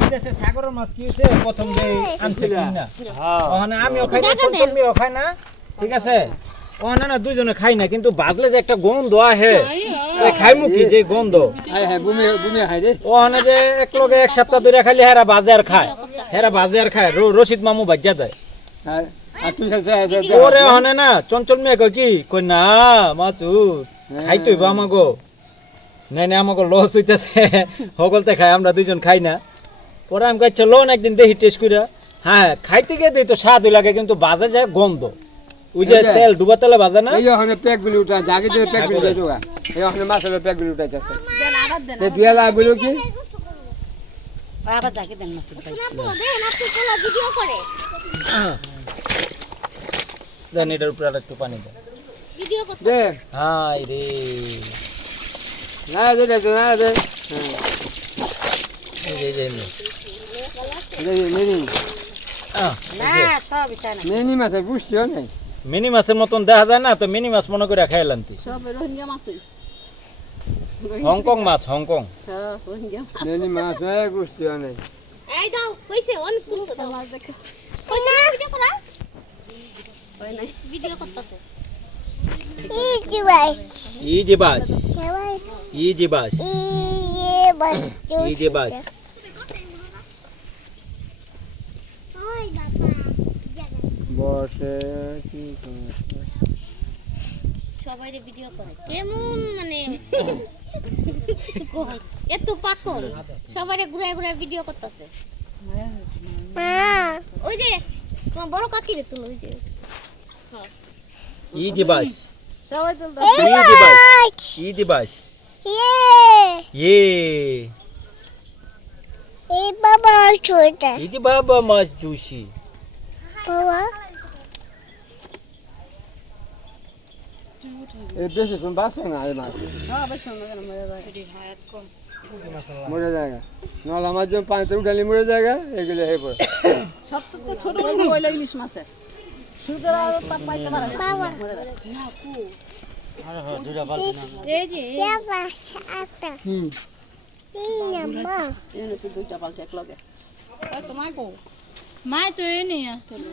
বিদেশে সাগরের মাছ কি হইছে প্রথম যে আনছে কিনা ওখানে আমিও খাই না তুমিও খাই না ঠিক আছে ওখানে না দুইজনে খাই না কিন্তু বাজলে যে একটা গন্ধ আহে ওই খাইমু কি যে গন্ধ বুমি খাই রে ওখানে যে এক লগে এক সপ্তাহ ধরে খাইলে হেরা বাজার খায় রশিদ মামু বাজ্জা দেয় আর তুই ওরে ওখানে না চঞ্চল মেয়ে কই কি কই না মাছুদ খাইতেই বা আমাগো নাই না আমাকে লস হইতেছে সকলতে খাই আমরা দুইজন খাই না পরে আমি কাছে লোন একদিন দেখি টেস্ট করে হ্যাঁ খাইতে গিয়ে দিই তো স্বাদ লাগে কিন্তু বাজে যায় গন্ধ ওই যে তেল ডুবা তেলে বাজে না এই ওখানে প্যাকগুলি উঠা জাগে যে প্যাকগুলি উঠাইছো এই ওখানে মাছের প্যাকগুলি উঠাইতেছে এই দুয়া লাগলো কি আবার জাগে দেন মাছ ভিডিও করে দেন এটার উপরে একটু পানি দেন ভিডিও করতে দে হাই রে না দে না দে এই যে মেনি না সব চাই না মেনি মাছের বুঝছিও নাই মিনি মাছের মতন দেখা যায় না তো মিনি মাছ মনে করে খাইলাম তুই সব রোহিঙ্গা মাছ হংকং মাছ হংকং হ্যাঁ রোহিঙ্গা মেনি মাছ বুঝছিও নাই এই দাও কইছে অনেক কিছু দাও মাছ দেখো কইছে ভিডিও করা হয় নাই ভিডিও করতেছে ইজি বাস ইজি বাস ইজি বাস ওই বাবা বসে কি সবাই ভিডিও করে কেমন মানে এত পাকল সবাই ঘুরে ঘুরে ভিডিও করতেছে ওই যে তোমার বড় কাকি রে তুমি ওই যে ইজি বাস সবাই তো ইজি বাস ইজি বাস ये বাবা ছোটা इजी बाबा मास जूसी বাবা এই বেশি কোন বাসে না এই মাছ হ্যাঁ বেশ সুন্দর করে মরে যায় হায়াত কম মরে যায় নল আমার জন্য পানিতে উঠালি মরে যায় এগুলো হে পড়ে সব তো ছোট বড় কইলা ইলিশ মাছের শুরু করে আর তাপ পাইতে পারে না মরে যায় না কু এই যে হুম এনে তো দুইটা পাল্টা এক লগে তোমার কো মাই তো এনে আসলে